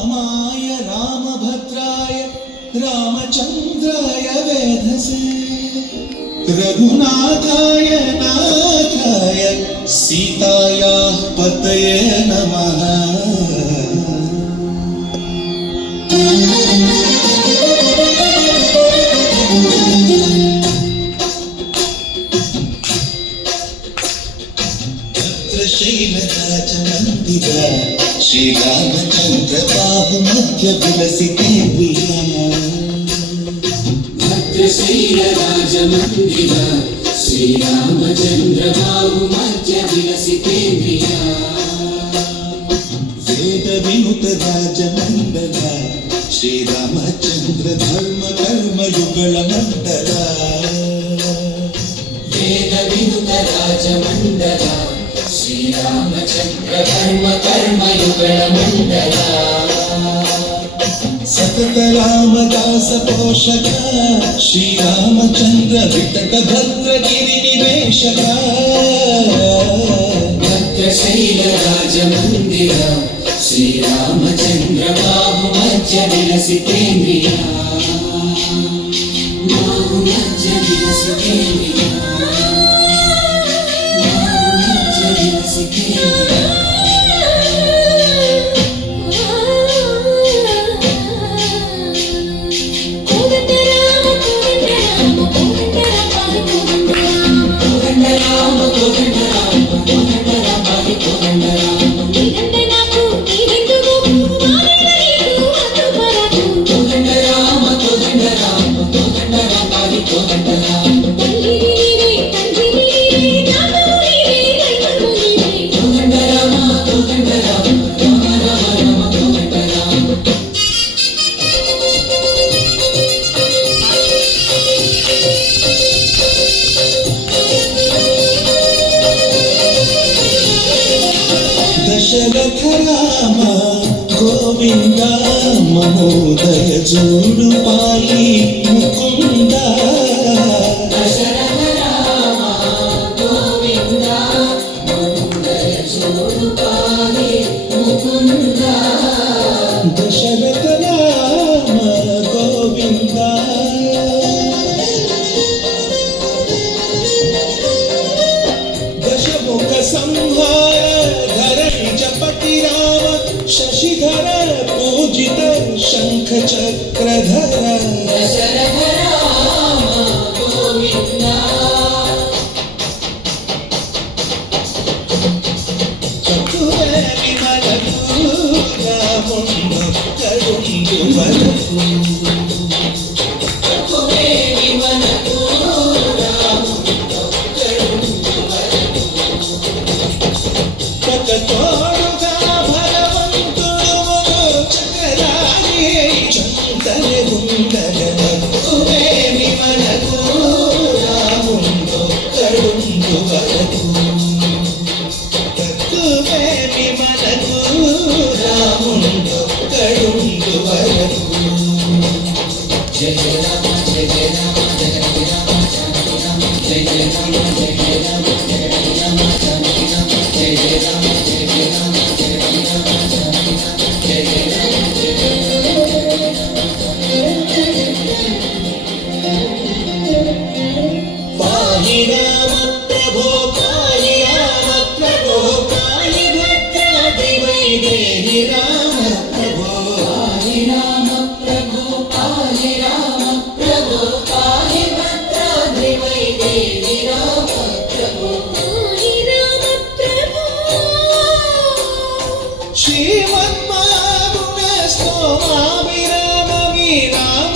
रामाय रामभद्राय रामचन्द्राय वेधसे रघुनाथाय नाथाय सीतायाः पतये नमः। शैलराजमन्दिर श्रीरामचन्द्र बाहुमध्य विलसिते भद्रशैलराजमन्दिर श्रीरामचन्द्र बाहुमध्य विलसिते वेद विनुत राजमण्डल श्रीरामचन्द्र धर्म कर्म युगल मण्डल वेद विनुत राजमण्डल श्रीरामचन्द्र धर्म कर्म युगल मण्डल सतत रामदास पोषक श्रीरामचन्द्र वितत भद्र गिरि निवेशक भद्रशैलराजमन्दिर श्रीरामचन्द्र बाहुमध्य विलसितेन्द्रिय बाहुमध्य विलसितेन्द्रिय बाहुमध्य विलसितेन्द्रिय दशरथ राम गोविंद महोदय जोडुपाई मुकुंद दशरथ राम गोविंद महोदय जोडुपाई मुकुंद दशरथ राम गोविंद दशमुख संहार जपति राम शशिधर पूजित शंख चक्रधर दशरथ राम गोविंद चतुरे विमल रामुंड करुंडु वरकु चतुरे विमल रामुंड करुंडु वरकु तोड़ुगा भगवंतुडु चक्रधारी चंदन गुंडल चतुरे विमल रामुंड करुंडु वरकु जय जय राम जय जय राम जगति राम जानकी राम जय जय राम जय जय राम जगति राम जानकी राम जय जय राम जय जय राम जगति राम जानकी राम जय जय राम जय जय राम पाहि राम प्रभो पाहि राम प्रभो पाहि भद्राद्रि वैदेहि राम प्रभो पाहि राम प्रभो पाहि राम प्रभो पाहि भद्राद्रि वैदेहि राम प्रभो पाहि राम प्रभो श्रीमन्मागुण स्तोमाभिराम वीराम